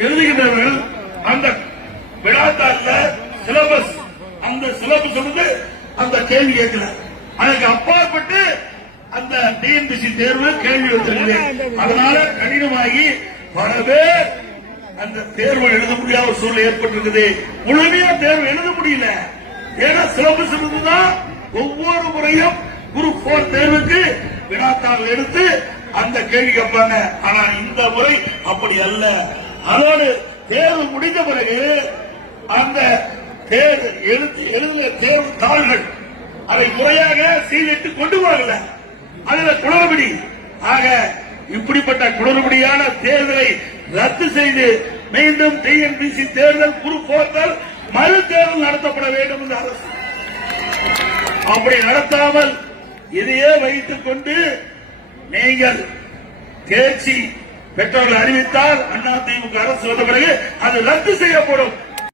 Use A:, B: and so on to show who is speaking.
A: எழுதுகின்றவர்கள் அந்த விழாத்தாள்ல சிலபஸ் அந்த சிலபஸ் வந்து அந்த கேள்வி கேட்கல அதுக்கு அப்பாற்பட்டு அந்த டிஎன்பிசி தேர்வு கேள்வி வச்சிருக்குது அதனால கடினமாகி வரவே அந்த தேர்வு எழுத முடியாத ஒரு சூழ்நிலை ஏற்பட்டிருக்குது. முழுமையா தேர்வு எழுத முடியல. ஏன்னா சிலபஸ் இருந்துதான் ஒவ்வொரு முறையும் குரூப் போர் தேர்வுக்கு வினாத்தாள் எடுத்து அந்த கேள்வி கேட்பாங்க ஆனா இந்த முறை அப்படி அல்ல. அதோடு தேர்வு முடிந்த பிறகு அந்த தேர்வு எழுதி எழுதிய தேர்வு தாள்கள் அதை முறையாக சீலிட்டு கொண்டு போகல. அதுல குளறுபடி. ஆக இப்படிப்பட்ட குளறுபடியான தேர்தலை ரத்து செய்து மீண்டும் டிஎன்பிசி தேர்தல் குரூப் மறு தேர்தல் நடத்தப்பட வேண்டும் என்று அரசு. அப்படி நடத்தாமல் இதையே வைத்துக் கொண்டு நீங்கள் தேர்ச்சி பெற்றோர்கள் அறிவித்தால் அண்ணா திமுக அரசு வந்த பிறகு அது ரத்து செய்யப்படும்.